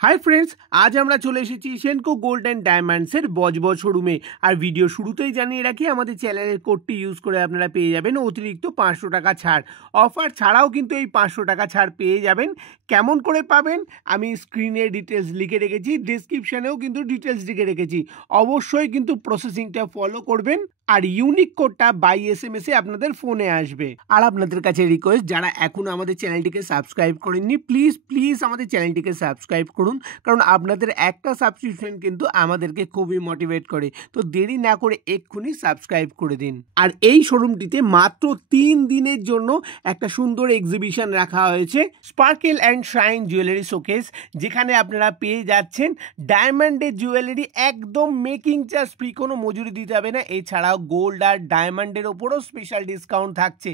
Hi friends, आज আমরা চলে এসেছি সেনকো গোল্ড অ্যান্ড ডায়মন্ডসের বজবজ শোরুমে। আর ভিডিও শুরুতেই জানিয়ে রাখি, আমাদের চ্যানেলের কোডটি ইউজ করে আপনারা পেয়ে যাবেন অতিরিক্ত 500 টাকা ছাড়। অফার ছাড়াও কিন্তু এই 500 টাকা ছাড় পেয়ে যাবেন। কেমন করে পাবেন আমি স্ক্রিনে ডিটেলস লিখে রেখেছি, ডেসক্রিপশানেও কিন্তু ডিটেলস লিখে রেখেছি। অবশ্যই কিন্তু প্রসেসিংটা ফলো করবেন। আর ইউনিক কোডটা বাই SMS-এ আপনাদের ফোনে আসবে। আর আপনাদের কাছে রিকোয়েস্ট, যারা এখনো আমাদের চ্যানেলটিকে সাবস্ক্রাইব করেননি, প্লিজ আমাদের চ্যানেলটিকে সাবস্ক্রাইব করুন, কারণ আপনাদের একটা সাবস্ক্রিপশন কিন্তু আমাদেরকে খুবই মোটিভেট করে। তো দেরি না করে এক্ষুনি সাবস্ক্রাইব করে দিন। আর এই শোরুমটিতে মাত্র 3 দিনের জন্য একটা সুন্দর এক্সিবিশন রাখা হয়েছে, sparkle and shine jewellery showcase, যেখানে আপনারা পেয়ে যাচ্ছেন ডায়মন্ডের জুয়েলারি একদম মেকিং চার্জ ফ্রি, কোনো মজুরি দিতে হবে না। এছাড়াও গোল্ড আর ডায়মন্ডের ওপরও স্পেশাল ডিসকাউন্ট থাকছে।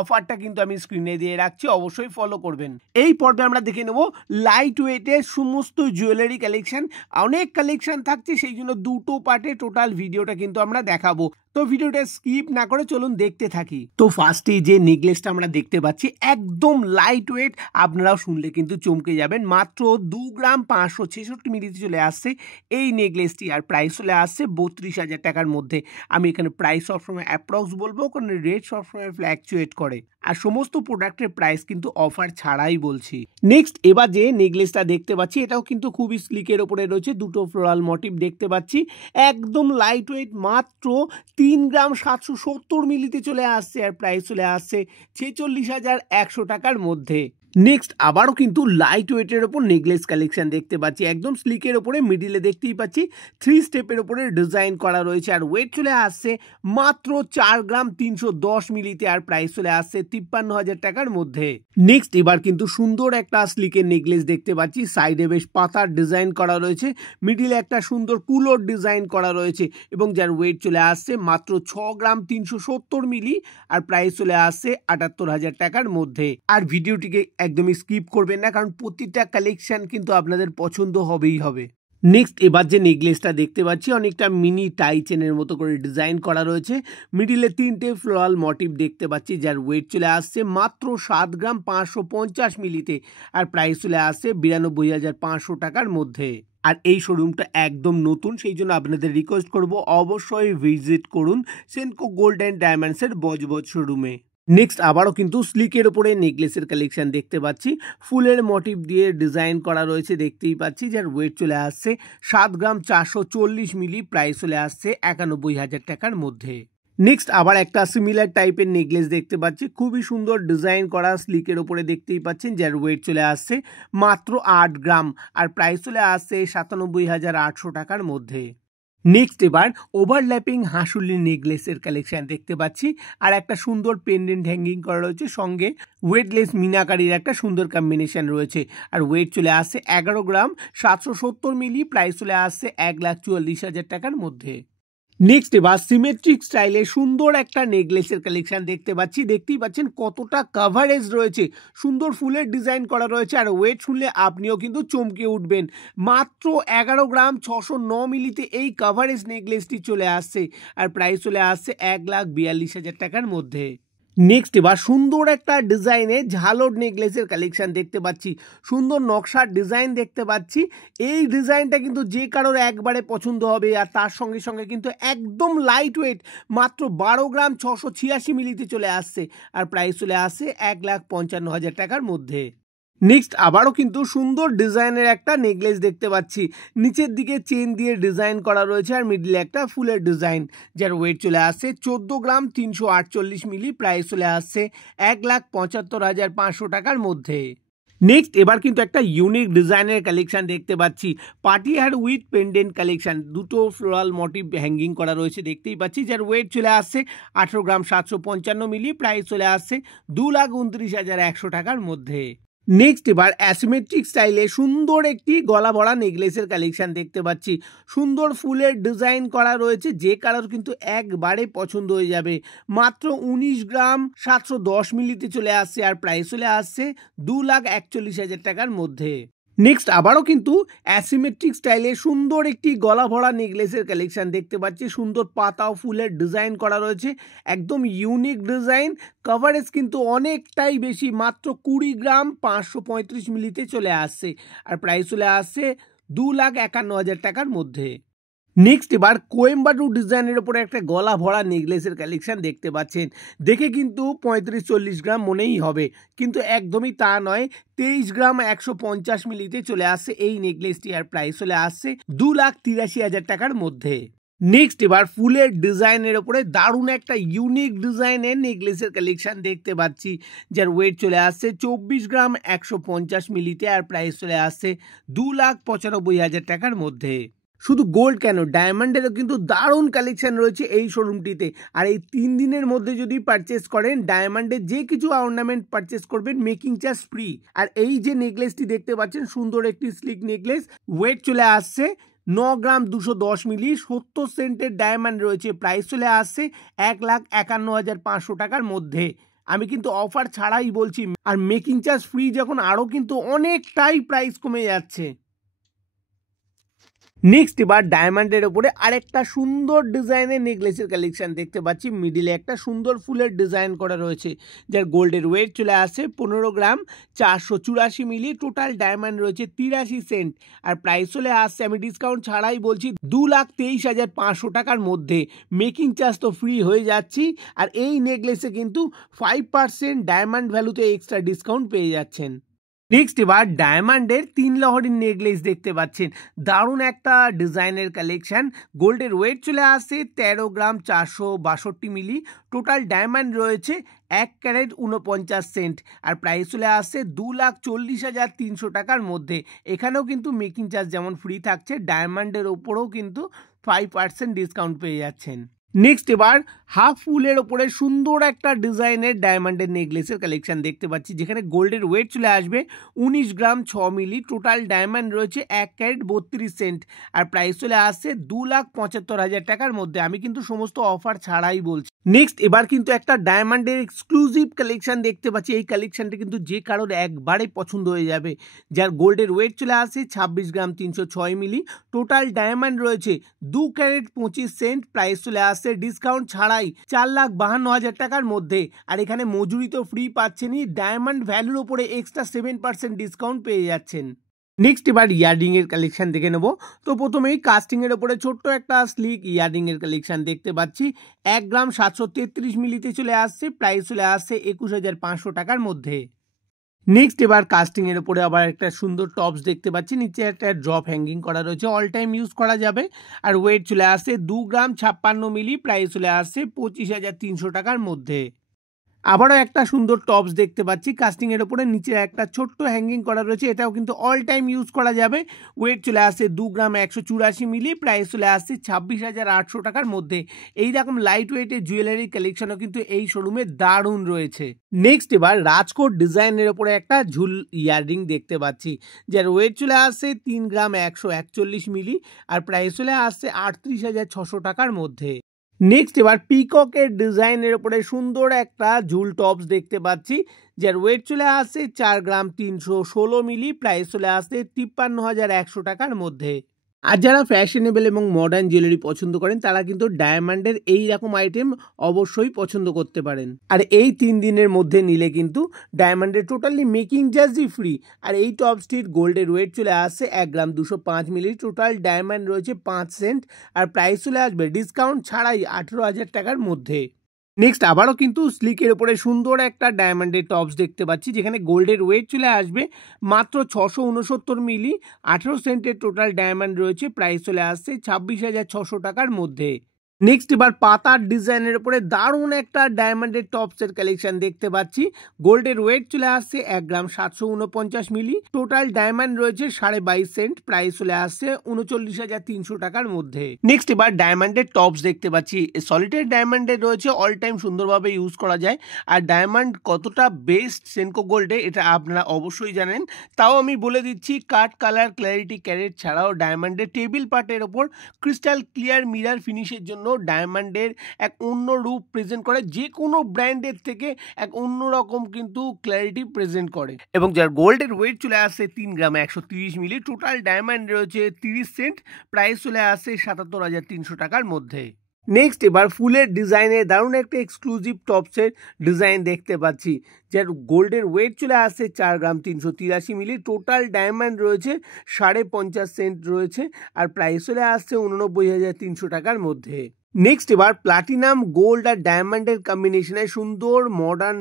অফারটা কিন্তু আমি স্ক্রিনে দিয়ে রাখছি, অবশ্যই ফলো করবেন। এই পর্বে আমরা দেখে নেব লাইট ওয়েটের সমস্ত জুয়েলারি কালেকশন। অনেক কালেকশন থাকছে, সেই জন্য দুটো পার্টে টোটাল ভিডিওটা কিন্তু আমরা দেখাবো। তো ভিডিওটা স্কিপ না করে চলুন দেখতে থাকি। তো ফার্স্টে যে নেকলেসটা আমরা দেখতে পাচ্ছি একদম লাইট ওয়েট, আপনারাও শুনলে কিন্তু চমকে যাবেন। মাত্র 2 গ্রাম 566 মিলিতে চলে আসছে এই নেকলেসটি, আর প্রাইস চলে আসছে 32,000 টাকার মধ্যে। আমি এখানে প্রাইস সবসময় অ্যাপ্রক্স বলবো, কারণ রেট সবসময় ফ্ল্যাকচুয়েট করে, আর সমস্ত প্রোডাক্টের প্রাইস কিন্তু অফার ছাড়াই বলছি। নেক্সট এবার যে নেকলেসটা দেখতে পাচ্ছি, এটাও কিন্তু খুবই স্লিকের ওপরে রয়েছে, দুটো ফ্লোরাল মোটিভ দেখতে পাচ্ছি, একদম লাইট ওয়েট, মাত্র 3 গ্রাম 770 মিলিতে চলে আসছে, আর প্রাইস চলে আসছে 46,100 টাকার মধ্যে। নেক্সট আবারও কিন্তু লাইট ওয়েটের ওপর নেকলেস কালেকশন দেখতে পাচ্ছি, একদম স্লিকের ওপরে, মিডিলে দেখতেই পাচ্ছি 3 স্টেপের ওপরে ডিজাইন করা রয়েছে, আর ওয়েট চলে আসছে মাত্র 4 গ্রাম 310 মিলিতে, আর প্রাইস চলে আসছে 53,000 টাকার মধ্যে। নেক্সট এবার কিন্তু সুন্দর একটা স্লিকের নেকলেস দেখতে পাচ্ছি, সাইডে বেশ পাতার ডিজাইন করা রয়েছে, মিডিলে একটা সুন্দর কুলোর ডিজাইন করা রয়েছে, এবং যার ওয়েট চলে আসছে মাত্র 6 গ্রাম 370 মিলি, আর প্রাইস চলে আসছে 78,000 টাকার মধ্যে। আর ভিডিওটিকে একদমই স্কিপ করবেন না, কারণ প্রতিটা কালেকশন কিন্তু আপনাদের পছন্দ হবেই হবে। নেক্সট এবার যে নেকলেসটা দেখতে পাচ্ছি, অনেকটা মিনি টাই চেনের মতো করে ডিজাইন করা রয়েছে, মিডিলে 3টে ফ্লোরাল মোটিভ দেখতে পাচ্ছি, যার ওয়েট চলে আসছে মাত্র 7 গ্রাম 550 মিলিতে, আর প্রাইস চলে আসছে 92,500 টাকার মধ্যে। আর এই শোরুমটা একদম নতুন, সেই জন্য আপনাদের রিকোয়েস্ট করব অবশ্যই ভিজিট করুন সেনকো গোল্ড অ্যান্ড ডায়মন্ডসের বজবজ শোরুমে। নেক্সট আবারও কিন্তু স্লিকের ওপরে নেকলেসের কালেকশন দেখতে পাচ্ছি, ফুলের মোটিভ দিয়ে ডিজাইন করা রয়েছে দেখতেই পাচ্ছি, যার ওয়েট চলে আসছে 7 গ্রাম 440 মিলি, প্রাইস চলে আসছে 91,000 টাকার মধ্যে। নেক্সট আবার একটা সিমিলার টাইপের নেকলেস দেখতে পাচ্ছি, খুবই সুন্দর ডিজাইন করা, স্লিকের ওপরে দেখতেই পাচ্ছেন, যার ওয়েট চলে আসছে মাত্র 8 গ্রাম, আর প্রাইস চলে আসছে 97,800 টাকার মধ্যে। নেক্সট এবার ওভারল্যাপিং হাঁসুলি নেকলেসের কালেকশন দেখতে পাচ্ছি, আর একটা সুন্দর পেন্ডেন্ট হ্যাঙ্গিং করা রয়েছে, সঙ্গে ওয়েটলেস মিনাকারির একটা সুন্দর কম্বিনেশন রয়েছে, আর ওয়েট চলে আসছে 11 গ্রাম 770 মিলি, প্রাইস চলে আসছে 1,44,000 টাকার মধ্যে। নেক্সট এবার সিমেট্রিক স্টাইলে সুন্দর একটা নেকলেসের কালেকশন দেখতে পাচ্ছি, দেখতেই পাচ্ছেন কতটা কাভারেজ রয়েছে, সুন্দর ফুলের ডিজাইন করা রয়েছে, আর ওয়েট শুনলে আপনিও কিন্তু চমকে উঠবেন। মাত্র 11 গ্রাম 609 মিলিতে এই কাভারেজ নেকলেসটি চলে আসছে, আর প্রাইস চলে আসছে 1,42,000 টাকার মধ্যে। নেক্সট এবার সুন্দর একটা ডিজাইনে ঝালর নেকলেসের কালেকশন দেখতে পাচ্ছি, সুন্দর নকশার ডিজাইন দেখতে পাচ্ছি, এই ডিজাইনটা কিন্তু যে কারোর একবারে পছন্দ হবে, আর তার সঙ্গে সঙ্গে কিন্তু একদম লাইট ওয়েট, মাত্র 12 গ্রাম 686 মিলিতে চলে আসছে, আর প্রাইস চলে আসছে 1,55,000 টাকার মধ্যে। নেক্সট আবারও কিন্তু সুন্দর ডিজাইনের একটা নেকলেস দেখতে পাচ্ছি, নিচের দিকে চেন দিয়ে ডিজাইন করা রয়েছে, আর মিডলে একটা ফুলের ডিজাইন, যার ওয়েট চলে আসছে 14 গ্রাম 348 মিলি, প্রাইস চলে আসছে 1,75,500 টাকার মধ্যে। নেক্সট এবার কিন্তু একটা ইউনিক ডিজাইনের কালেকশন দেখতে পাচ্ছি, party her with pendant collection, দুটো ফ্লোরাল মোটিভ হ্যাঙ্গিং করা রয়েছে দেখতেই পাচ্ছি, যার ওয়েট চলে আসছে 18 গ্রাম 755 মিলি, প্রাইস চলে আসছে 2,29,100 টাকার মধ্যে। নেক্সট এবার অ্যাসিমেট্রিক স্টাইলে সুন্দর একটি গলা ভরা নেকলেসের কালেকশন দেখতে পাচ্ছি, সুন্দর ফুলের ডিজাইন করা রয়েছে, যে কারোর কিন্তু একবারে পছন্দ হয়ে যাবে। মাত্র 19 গ্রাম 710 মিলিতে চলে আসছে, আর প্রাইস চলে আসছে 2,41,000 টাকার মধ্যে। নেক্সট আবারও কিন্তু অ্যাসিমেট্রিক স্টাইলে সুন্দর একটি গলা ভরা নেকলেসের কালেকশন দেখতে পাচ্ছি। সুন্দর পাতা ও ফুলের ডিজাইন করা রয়েছে, একদম ইউনিক ডিজাইন। কভারেজ কিন্তু অনেকটাই বেশি, মাত্র 20 গ্রাম 535 মিলিতে চলে আসছে, আর প্রাইস চলে আসছে 2,51,000 টাকার মধ্যে। নেক্সট এবার কোয়েম্বাটুর ডিজাইনের উপরে একটা গলা ভরা নেকলেসের কালেকশন দেখতে পাচ্ছেন। দেখে কিন্তু 35-40 গ্রাম মনেই হবে, কিন্তু একদমই তা নয়। 23 গ্রাম 150 মিলিতে চলে আসছে এই নেকলেসটি, আর প্রাইস চলে আসছে 2,83,000 টাকার মধ্যে। নেক্সট এবার ফুলের ডিজাইনের উপরে দারুণ একটা ইউনিক ডিজাইনের নেকলেসের কালেকশন দেখতে পাচ্ছি, যার ওয়েট চলে আসছে 24 গ্রাম 150 মিলিতে, আর প্রাইস চলে আসছে 2,95,000 টাকার মধ্যে। শুধু গোল্ড কেন, ডায়মন্ডেরও কিন্তু দারুণ কালেকশন রয়েছে এই শোরুমটিতে। আর এই 3 দিনের মধ্যে যদি পারচেস করেন, ডায়মন্ডের যে কিছু অর্নামেন্ট পারচেস করবেন মেকিং চার্জ ফ্রি। আর এই যে নেকলেসটি দেখতে পাচ্ছেন, সুন্দর একটি স্লিক নেকলেস, ওয়েট চলে আসছে 9 গ্রাম 210 মিলি, 70 সেন্টের ডায়মন্ড রয়েছে, প্রাইস চলে আসছে 1,51,500 টাকার মধ্যে। আমি কিন্তু অফার ছাড়াই বলছি, আর মেকিং চার্জ ফ্রি যখন আরও কিন্তু অনেকটাই প্রাইস কমে যাচ্ছে। নেক্সট এবার ডায়মন্ডের ওপরে আরেকটা সুন্দর ডিজাইনের নেকলেসের কালেকশন দেখতে পাচ্ছি। মিডিলে একটা সুন্দর ফুলের ডিজাইন করা রয়েছে, যার গোল্ডের ওয়েট চলে আসছে 15 গ্রাম 484 মিলি, টোটাল ডায়মন্ড রয়েছে 83 সেন্ট, আর প্রাইস চলে আসছে, আমি ডিসকাউন্ট ছাড়াই বলছি, 2,23,500 টাকার মধ্যে। মেকিং চার্জ তো ফ্রি হয়ে যাচ্ছি, আর এই নেকলেসে কিন্তু 5% ডায়মন্ড ভ্যালুতে এক্সট্রা ডিসকাউন্ট পেয়ে যাচ্ছেন। নেক্সট এবার ডায়মন্ডের 3 লহরির নেকলেস দেখতে পাচ্ছেন, দারুণ একটা ডিজাইনের কালেকশন। গোল্ডের ওয়েট চলে আসছে 13 গ্রাম 462 মিলি, টোটাল ডায়মন্ড রয়েছে 1 ক্যারেট 49 সেন্ট, আর প্রাইস চলে আসছে 2,40,300 টাকার মধ্যে। এখানেও কিন্তু মেকিং চার্জ যেমন ফ্রি থাকছে, ডায়মন্ডের ওপরেও কিন্তু 5% ডিসকাউন্ট পেয়ে যাচ্ছেন। নেক্সট এবার হাফ ফুলের ওপরে সুন্দর একটা ডিজাইনের ডায়মন্ডের নেকলেসের কালেকশন দেখতে পাচ্ছি, যেখানে গোল্ডের ওয়েট চলে আসবে 19 গ্রাম 6 মিলি, টোটাল ডায়মন্ড রয়েছে 1 ক্যারেট 32 সেন্ট, আর প্রাইস চলে আসছে 2,75,000 টাকার মধ্যে। আমি কিন্তু সমস্ত অফার ছাড়াই বলছি। নেক্সট এবার কিন্তু একটা ডায়মন্ডের এক্সক্লুসিভ কালেকশন দেখতে পাচ্ছি। এই কালেকশনটা কিন্তু যে কারোর একবারে পছন্দ হয়ে যাবে, যার গোল্ডের ওয়েট চলে আসছে 26 গ্রাম 306 মিলি, টোটাল ডায়মন্ড রয়েছে 2 ক্যারেট 25 সেন্ট, প্রাইস চলে আসছে ডিসকাউন্ট ছাড়াই 4,52,000 টাকার মধ্যে। আর এখানে মজুরি তো ফ্রি পাচ্ছেনই, ডায়মন্ড ভ্যালুর উপরে এক্সট্রা 7% ডিসকাউন্ট পেয়ে যাচ্ছেন। নেক্সট এবার ইয়াররিং এর কালেকশন দেখে নেব। তো প্রথমেই কাস্টিং এর উপরে ছোট্ট একটা স্লিক ইয়াররিং এর কালেকশন দেখতে পাচ্ছি, 1 গ্রাম 733 মিলিতে চলে আসছে, প্রাইস চলে আসছে 21,500 টাকার মধ্যে। নেক্সট এবার কাস্টিং এর উপরে আবার একটা সুন্দর টপস দেখতে পাচ্ছি, নিচে একটা ড্রপ হ্যাঙ্গিং করা রয়েছে, অল টাইম ইউজ করা যাবে, আর ওয়েট চলে আসছে 2 গ্রাম 56 মিলি, প্রাইস চলে আসছে 25,300 টাকার মধ্যে। আবারও একটা সুন্দর টপস দেখতে পাচ্ছি কাস্টিং এর উপরে, নিচে একটা ছোট্ট হ্যাঙ্গিং করা রয়েছে, এটাও কিন্তু অল টাইম ইউজ করা যাবে, ওয়েট চলে আসছে 2 গ্রাম 184 মিলি, প্রাইস চলে আসছে 26,800 টাকার মধ্যে। এইরকম লাইট ওয়েটের জুয়েলারি কালেকশনও কিন্তু এই শোরুমে দারুণ রয়েছে। নেক্সট এবার রাজকোট ডিজাইনের উপরে একটা ঝুল ইয়াররিং দেখতে পাচ্ছি, যার ওয়েট চলে আসছে 3 গ্রাম 141 মিলি, আর প্রাইস চলে আসছে 38,600 টাকার মধ্যে। নেক্সট এবার পিককের ডিজাইনের উপরে সুন্দর একটা ঝুল টপস দেখতে পাচ্ছি, যার ওয়েট চলে আসছে 4 গ্রাম 316 মিলি, প্রাইস চলে আসছে 53,100 টাকার মধ্যে। আর যারা ফ্যাশনেবল এবং মডার্ন জুয়েলারি পছন্দ করেন, তারা কিন্তু ডায়মন্ডের এই রকম আইটেম অবশ্যই পছন্দ করতে পারেন। আর এই 3 দিনের মধ্যে নিলে কিন্তু ডায়মন্ডের টোটালি মেকিং চার্জই ফ্রি। আর এই টপসটির গোল্ডের ওয়েট চলে আসছে 1 গ্রাম 205 মিলি, টোটাল ডায়মন্ড রয়েছে 5 সেন্ট, আর প্রাইস চলে আসবে ডিসকাউন্ট ছাড়াই 18,000 টাকার মধ্যে। নেক্সট আবারও কিন্তু স্লিকের উপরে সুন্দর একটা ডায়মন্ডের টপস দেখতে পাচ্ছি, যেখানে গোল্ডের ওয়েট চলে আসবে মাত্র 669 মিলি, 18 সেন্টের টোটাল ডায়মন্ড রয়েছে, প্রাইস চলে আসছে 26,600 টাকার মধ্যে। নেক্সট এবার পাতার ডিজাইনের উপরে দারুণ একটা ডায়মন্ডের টপসের কালেকশন দেখতে পাচ্ছি, গোল্ডের ওয়েট চলে আসছে 1 গ্রাম 749 মিলি, টোটাল ডায়মন্ড রয়েছে 22.5 সেন্ট, প্রাইস চলে আসছে 39,300 টাকার মধ্যে। নেক্সট এবার ডায়মন্ডের টপস দেখতে পাচ্ছি, সলিটারি ডায়মন্ডের রয়েছে, অল টাইম সুন্দরভাবে ইউজ করা যায়। আর ডায়মন্ড কতটা বেস্ট সেনকো গোল্ডে এটা আপনারা অবশ্যই জানেন, তাও আমি বলে দিচ্ছি, কাট, কালার, ক্ল্যারিটি, ক্যারেট ছাড়াও ডায়মন্ডের টেবিল পার্টের ওপর ক্রিস্টাল ক্লিয়ার মিরার ফিনিশের জন্য আবারও ডায়মন্ডের এক অন্য রূপ প্রেজেন্ট করে, যে কোনো ব্র্যান্ডের থেকে এক অন্যরকম কিন্তু ক্ল্যারিটি প্রেজেন্ট করে। এবং যার গোল্ডের ওয়েট চলে আসছে 3 গ্রাম 130 মিলি, টোটাল ডায়মন্ড রয়েছে 30 সেন্ট, প্রাইস চলে আসছে 77,300 টাকার মধ্যে। নেক্সট এবার ফুলের ডিজাইনে দারুণ একটা এক্সক্লুসিভ টপসের ডিজাইন দেখতে পাচ্ছি, যার গোল্ডের ওয়েট চলে আসছে 4 গ্রাম 383 মিলি, টোটাল ডায়মন্ড রয়েছে 50.5 সেন্ট রয়েছে, আর প্রাইস চলে আসছে 89,300 টাকার মধ্যে। নেক্সট এবার প্লাটিনাম গোল্ড আর ডায়মন্ডের কম্বিনেশনে সুন্দর মডার্ন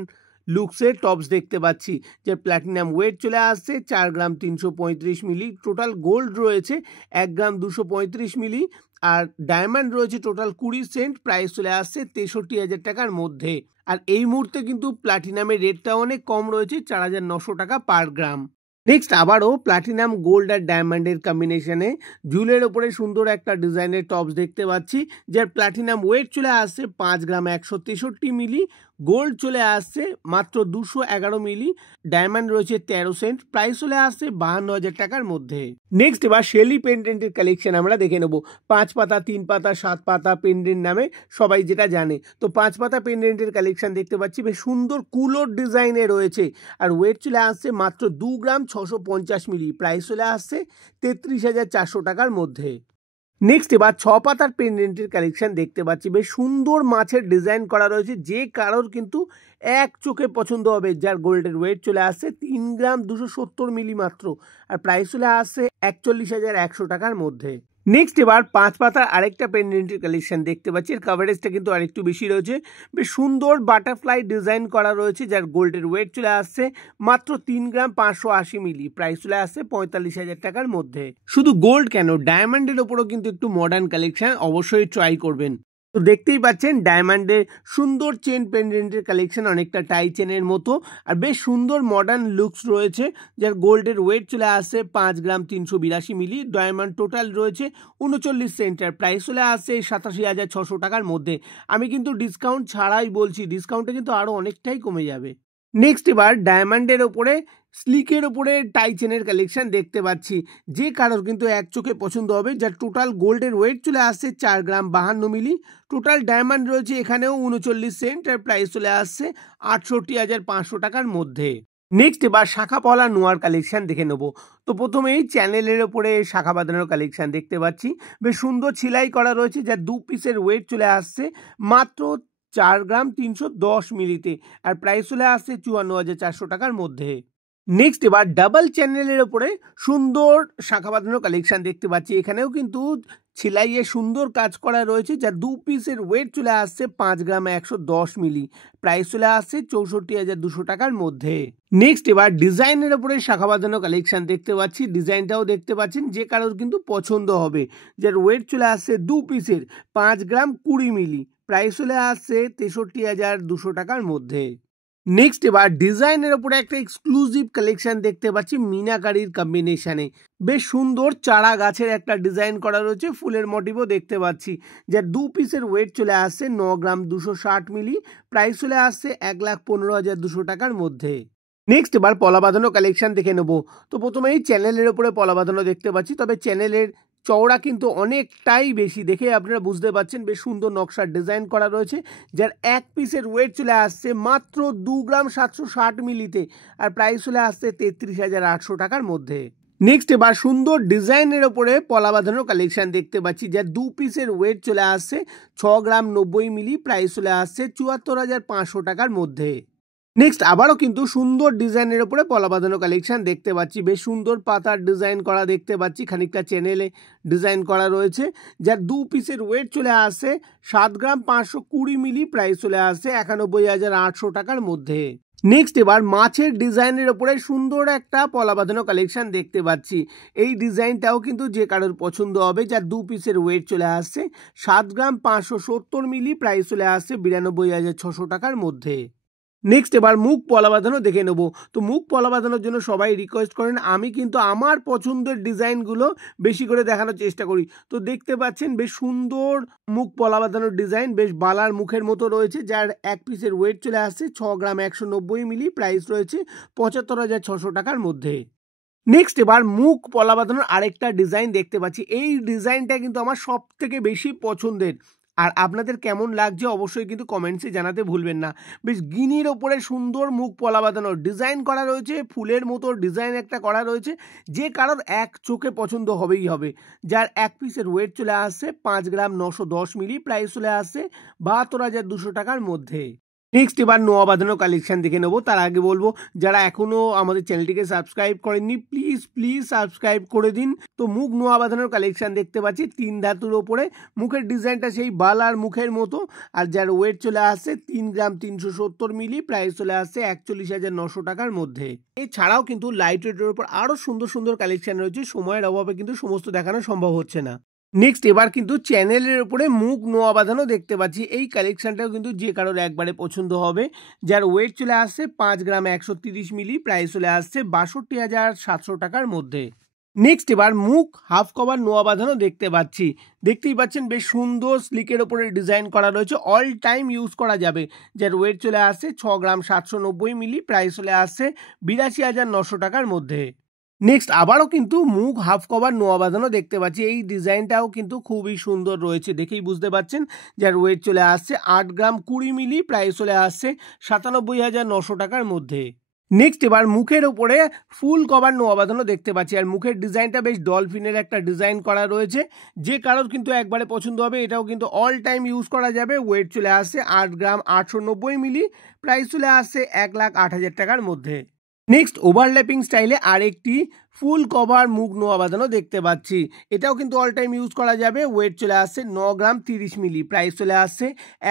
লুকসের টপস দেখতে পাচ্ছি, যার প্ল্যাটিনাম ওয়েট চলে আসছে 4 গ্রাম 335 মিলি, টোটাল গোল্ড রয়েছে 1 গ্রাম 235 মিলি, আর ডায়মন্ড রয়েছে টোটাল 20 সেন্ট, প্রাইস চলে আসছে 63,000 টাকার মধ্যে। আর এই মুহূর্তে কিন্তু প্লাটিনামের রেটটা অনেক কম রয়েছে, 4,900 টাকা পার গ্রাম। নেক্সট আবারও প্লাটিনাম গোল্ড আর ডায়মন্ডের কম্বিনেশনে জুলের ওপরে সুন্দর একটা ডিজাইনের টপস দেখতে পাচ্ছি, যার প্লাটিনাম ওয়েট চলে আসছে 5 গ্রাম 163 মিলি, গোল্ড চলে আসছে মাত্র 211 মিলি, ডায়মন্ড রয়েছে 13 সেন্ট, প্রাইস চলে আসছে 52,000 টাকার মধ্যে। নেক্সট এবার শেলি পেন্ডেন্টের কালেকশন আমরা দেখে নেব। 5 পাতা, 3 পাতা, 7 পাতা পেন্ডেন্ট নামে সবাই যেটা জানে, তো 5 পাতা পেন্ডেন্টের কালেকশন দেখতে পাচ্ছি, বেশ সুন্দর কুলোর ডিজাইনে রয়েছে, আর ওয়েট চলে আসছে মাত্র 2 গ্রাম 650 মিলি, প্রাইস চলে আসছে 33,400 টাকার মধ্যে। নেক্সট এবার 6 পাতার পেন্ডেন্টের কালেকশন দেখতে পাচ্ছি, বেশ সুন্দর মাছের ডিজাইন করা রয়েছে, যে কারোর কিন্তু এক চোখে পছন্দ হবে, যার গোল্ডের ওয়েট চলে আসছে 3 গ্রাম 270 মিলি মাত্র, আর প্রাইস চলে আসছে 41,100 টাকার মধ্যে। নেক্সট এবার 5 পাতার আরেকটা পেন্ডেন্টের কালেকশন দেখতে পাচ্ছি, এর কভারেজটা কিন্তু আরেকটু বেশি রয়েছে, বেশ সুন্দর বাটারফ্লাই ডিজাইন করা রয়েছে, যার গোল্ডের ওয়েট চলে আসছে মাত্র 3 গ্রাম 580 মিলি, প্রাইস চলে আসছে 45,000 টাকার মধ্যে। শুধু গোল্ড কেন, ডায়মন্ডের ওপরও কিন্তু একটু মডার্ন কালেকশন অবশ্যই ট্রাই করবেন। তো দেখতেই পাচ্ছেন ডায়মন্ডের সুন্দর চেন পেন্ডেন্টের কালেকশন, অনেকটা টাই চেনের মতো, আর বেশ সুন্দর মডার্ন লুকস রয়েছে, যার গোল্ডের ওয়েট চলে আসছে 5 গ্রাম 382 মিলি, ডায়মন্ড টোটাল রয়েছে 39 সেন্টার, প্রাইস চলে আসছে 87,600 টাকার মধ্যে। আমি কিন্তু ডিসকাউন্ট ছাড়াই বলছি, ডিসকাউন্টে কিন্তু আরও অনেকটাই কমে যাবে। নেক্সট এবার ডায়মন্ডের ওপরে স্লিকের ওপরে টাই চেনের কালেকশন দেখতে পাচ্ছি, যে কারোর কিন্তু এক চোখে পছন্দ হবে, যার টোটাল গোল্ডের ওয়েট চলে আসছে 4 গ্রাম 52 মিলি, টোটাল ডায়মন্ড রয়েছে এখানেও 39 সেন্ট, আর প্রাইস চলে আসছে 68,500 টাকার মধ্যে। নেক্সট এবার শাখা পলা নোয়ার কালেকশন দেখে নেবো। তো প্রথমেই চ্যানেলের ওপরে শাখা বাঁধানোর কালেকশন দেখতে পাচ্ছি, বেশ সুন্দর সেলাই করা রয়েছে, যার 2 পিসের ওয়েট চলে আসছে মাত্র 4 গ্রাম 310 মিলিতে, আর প্রাইস চলে আসছে 54,400 টাকার মধ্যে। নেক্সট এবার ডাবল চ্যানেলের ওপরে সুন্দর শাখা বাঁধানোর কালেকশন দেখতে পাচ্ছি, এখানেও কিন্তু সেলাইয়ে সুন্দর কাজ করা রয়েছে, যার 2 পিসের ওয়েট চলে আসছে 5 গ্রাম 110 মিলি, প্রাইস চলে আসছে 64,200 টাকার মধ্যে। নেক্সট এবার ডিজাইনের ওপরে শাখা বাঁধানো কালেকশন দেখতে পাচ্ছি, ডিজাইনটাও দেখতে পাচ্ছেন, যে কারোর কিন্তু পছন্দ হবে, যার ওয়েট চলে আসছে 2 পিসের 5 গ্রাম 20 মিলি, প্রাইস চলে আসছে 63,200 টাকার মধ্যে। নেক্সট এবার ডিজাইনের ওপরে একটা এক্সক্লুসিভ কালেকশন দেখতে পাচ্ছি মিনাকারির কম্বিনেশনে, বেশ সুন্দর চারা গাছের একটা ডিজাইন করা রয়েছে, ফুলের মোটিভও দেখতে পাচ্ছি, যার 2 পিসের ওয়েট চলে আসছে 9 গ্রাম 260 মিলি, প্রাইস চলে আসছে 1,15,200 টাকার মধ্যে। নেক্সট এবার পলা বাঁধানো কালেকশন দেখে নেবো। তো প্রথমেই চ্যানেলের ওপরে পলা বাঁধানো দেখতে পাচ্ছি, তবে চ্যানেলের চওড়া কিন্তু অনেকটাই বেশি, দেখে আপনারা বুঝতে পারছেন, বেশ সুন্দর নকশার ডিজাইন করা রয়েছে, যার 1 পিসের ওয়েট চলে আসছে মাত্র 2 গ্রাম 760 মিলিতে, আর প্রাইস চলে আসছে 33,800 টাকার মধ্যে। নেক্সট এবার সুন্দর ডিজাইনের ওপরে পলা বাঁধানো কালেকশন দেখতে পাচ্ছি, যার 2 পিসের ওয়েট চলে আসছে 6 গ্রাম 90 মিলি, প্রাইস চলে আসছে 74,500 টাকার মধ্যে। নেক্সট আবারও কিন্তু সুন্দর ডিজাইনের ওপরে পলা বাঁধানো কালেকশন দেখতে পাচ্ছি, বেশ সুন্দর পাতার ডিজাইন করা দেখতে পাচ্ছি, খানিকটা চ্যানেলে ডিজাইন করা রয়েছে, যার 2 পিসের ওয়েট চলে আসছে 7 গ্রাম 520 মিলি, প্রাইস চলে আসছে 91,800 টাকার মধ্যে। নেক্সট এবার মাছের ডিজাইনের ওপরে সুন্দর একটা পলা বাঁধানো কালেকশন দেখতে পাচ্ছি, এই ডিজাইনটাও কিন্তু যে কারোর পছন্দ হবে, যার 2 পিসের ওয়েট চলে আসছে 7 গ্রাম 570 মিলি, প্রাইস চলে আসছে 92,600 টাকার মধ্যে। নেক্সট এবার মুখ পলা বাঁধানো দেখে নেবো। তো মুখ পলা বাঁধানোর জন্য সবাই রিকোয়েস্ট করেন, আমি কিন্তু আমার পছন্দের ডিজাইনগুলো বেশি করে দেখানোর চেষ্টা করি। তো দেখতে পাচ্ছেন বেশ সুন্দর মুখ পলা বাঁধানোর ডিজাইন, বেশ বালার মুখের মতো রয়েছে, যার 1 পিসের ওয়েট চলে আসছে 6 গ্রাম 190 মিলি, প্রাইস রয়েছে 75,600 টাকার মধ্যে। নেক্সট এবার মুখ পলা বাঁধানোর আরেকটা ডিজাইন দেখতে পাচ্ছি, এই ডিজাইনটা কিন্তু আমার সব থেকে বেশি পছন্দের। আর আপনাদের কেমন লাগছে অবশ্যই কিন্তু কমেন্টসে জানাতে ভুলবেন না। বেশ গিনির ওপরে সুন্দর মুখ পলা বাঁধানো ডিজাইন করা রয়েছে, ফুলের মতো ডিজাইন একটা করা রয়েছে, যে কারোর এক চোখে পছন্দ হবেই হবে। যার এক পিসের ওয়েট চলে আসছে 5 গ্রাম 910 মিলি, প্রাইস চলে আসছে 72,200 টাকার মধ্যে। নেক্সট এবার নোয়া বাঁধানো কালেকশন দেখে নেবো। তার আগে বলবো, যারা এখনও আমাদের চ্যানেলটিকে সাবস্ক্রাইব করেননি প্লিজ সাবস্ক্রাইব করে দিন। তো মুখ নোয়া বাঁধানোর কালেকশন দেখতে পাচ্ছি 3 ধাতুর ওপরে, মুখের ডিজাইনটা সেই বালার মুখের মতো, আর যার ওয়েট চলে আসছে 3 গ্রাম 370 মিলি, প্রাইস চলে আসছে 41,900 টাকার মধ্যে। এছাড়াও কিন্তু লাইট ওয়েটের উপর আরও সুন্দর সুন্দর কালেকশন রয়েছে, সময়ের অভাবে কিন্তু সমস্ত দেখানো সম্ভব হচ্ছে না। নেক্সট এবার কিন্তু চ্যানেলের উপরে মুখ নোয়া বাঁধানো দেখতে পাচ্ছি। এই কালেকশনটাও কিন্তু যে কারোর একবারে পছন্দ হবে। যার ওয়েট চলে আসছে 5 গ্রাম 130 মিলি, প্রাইস চলে আসছে 62,700 টাকার মধ্যে। নেক্সট এবার মুখ হাফ কভার নোয়া বাঁধানো দেখতে পাচ্ছি। দেখতেই পাচ্ছেন বেশ সুন্দর স্লিকের ওপরে ডিজাইন করা রয়েছে, অল টাইম ইউজ করা যাবে। যার ওয়েট চলে আসছে 6 গ্রাম 790 মিলি, প্রাইস চলে আসছে 82,900 টাকার মধ্যে। নেক্সট আবারও কিন্তু মুখ হাফ কভার নোয়া বাঁধানো দেখতে পাচ্ছি। এই ডিজাইনটাও কিন্তু খুবই সুন্দর রয়েছে, দেখেই বুঝতে পারছেন। যার ওয়েট চলে আসছে 8 গ্রাম 20 মিলি, প্রাইস চলে আসছে 97,900 টাকার মধ্যে। নেক্সট এবার মুখের উপরে ফুল কভার নোয়া বাঁধানো দেখতে পাচ্ছি, আর মুখের ডিজাইনটা বেশ ডলফিনের একটা ডিজাইন করা রয়েছে, যে কারোর কিন্তু একবারে পছন্দ হবে। এটাও কিন্তু অল টাইম ইউজ করা যাবে। ওয়েট চলে আসছে 8 গ্রাম 890 মিলি, প্রাইস চলে আসছে 1,08,000 টাকার মধ্যে। নেক্সট ওভারল্যাপিং স্টাইলে আরেকটি ফুল কভার মুখ নোয়া বাঁধানো দেখতে পাচ্ছি, এটাও কিন্তু অল টাইম ইউজ করা যাবে। ওয়েট চলে আসছে 9 গ্রাম 30 মিলি, প্রাইস চলে আসছে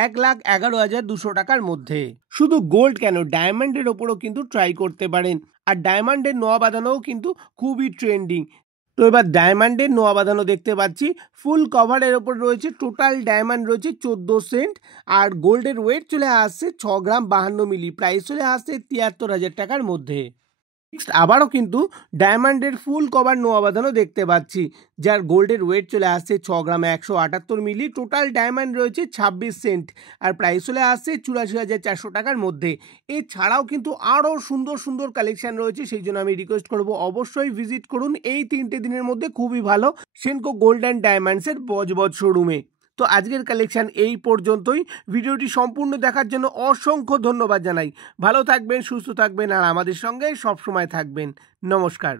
1,11,200 টাকার মধ্যে। শুধু গোল্ড কেন, ডায়মন্ডের ওপরও কিন্তু ট্রাই করতে পারেন, আর ডায়মন্ডের নোয়া বাঁধানোও কিন্তু খুবই ট্রেন্ডিং। তো এবার ডায়মন্ডের নোয়া বাঁধানো দেখতে পাচ্ছি, ফুল কভারের ওপর রয়েছে, টোটাল ডায়মন্ড রয়েছে 14 সেন্ট, আর গোল্ডের ওয়েট চলে আসছে 6 গ্রাম 52 মিলি, প্রাইস চলে আসছে 73,000 টাকার মধ্যে। নেক্সট আবারও কিন্তু ডায়মন্ডের ফুল কভার নোয়া বাঁধানো দেখতে পাচ্ছি, যার গোল্ডের ওয়েট চলে আসছে 6 গ্রাম 178 মিলি, টোটাল ডায়মন্ড রয়েছে 26 সেন্ট, আর প্রাইস চলে আসছে 84,400 টাকার মধ্যে। এছাড়াও কিন্তু আরও সুন্দর সুন্দর কালেকশন রয়েছে, সেই জন্য আমি রিকোয়েস্ট করব অবশ্যই ভিজিট করুন এই 3টে দিনের মধ্যে, খুবই ভালো সেনকো গোল্ড অ্যান্ড ডায়মন্ডসের বজবজ শোরুমে। তো আজকের কালেকশন এই পর্যন্তই। ভিডিওটি সম্পূর্ণ দেখার জন্য অসংখ্য ধন্যবাদ জানাই। ভালো থাকবেন, সুস্থ থাকবেন, আর আমাদের সঙ্গে সবসময় থাকবেন। নমস্কার।